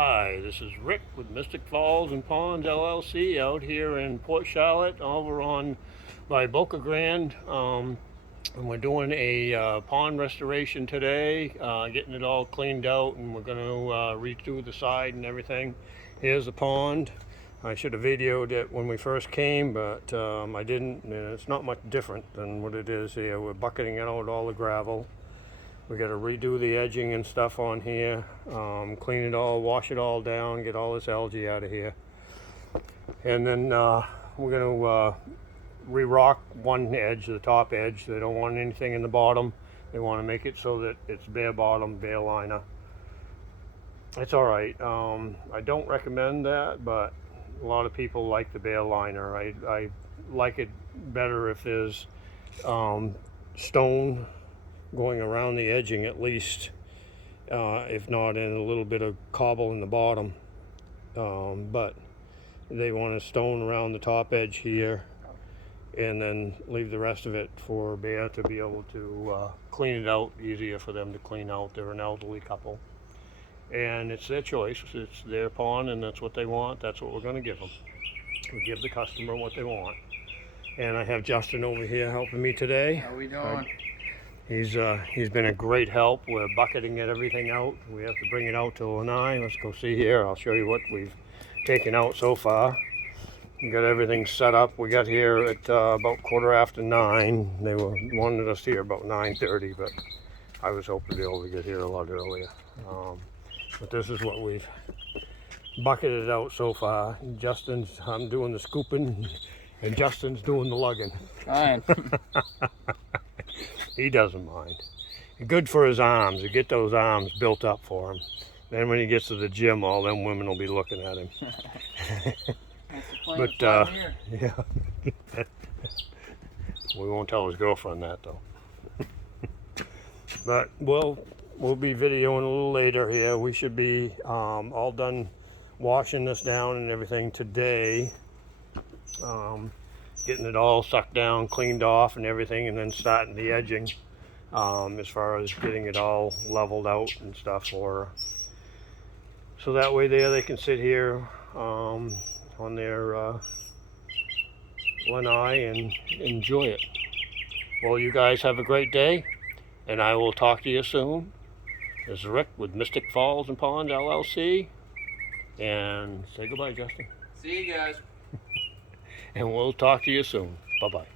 Hi, this is Rick with Mystic Falls and Ponds LLC out here in Port Charlotte over on by Boca Grande. And we're doing a pond restoration today, getting it all cleaned out, and we're going to redo the side and everything. Here's the pond. I should have videoed it when we first came, but I didn't, and it's not much different than what it is here. We're bucketing out all the gravel. We got to redo the edging and stuff on here, clean it all, wash it all down, get all this algae out of here. And then we're going to re-rock one edge, the top edge. They don't want anything in the bottom. They want to make it so that it's bare bottom, bare liner. It's all right. I don't recommend that, but a lot of people like the bare liner. I like it better if there's stone going around the edging at least, if not in a little bit of cobble in the bottom. But they want a stone around the top edge here and then leave the rest of it for bare to be able to clean it out, easier for them to clean out. They're an elderly couple and it's their choice. It's their pond and that's what they want. That's what we're going to give them. We give the customer what they want. And I have Justin over here helping me today. How we doing? He's been a great help. We're bucketing everything out. We have to bring it out to Lanai. Let's go see here. I'll show you what we've taken out so far. We got everything set up. We got here at about 9:15. They wanted us here about 9:30, but I was hoping to be able to get here a lot earlier. But this is what we've bucketed out so far. I'm doing the scooping, and Justin's doing the lugging. Fine. He doesn't mind. Good for his arms, to get those arms built up for him. Then when he gets to the gym, all them women will be looking at him. But yeah, we won't tell his girlfriend that though. But we'll be videoing a little later here. We should be all done washing this down and everything today. Getting it all sucked down, cleaned off and everything, and then starting the edging as far as getting it all leveled out and stuff for her. So that way they can sit here on their lanai and enjoy it. Well, you guys have a great day, and I will talk to you soon. This is Rick with Mystic Falls and Ponds LLC, and say goodbye, Justin. See you guys. And we'll talk to you soon. Bye-bye.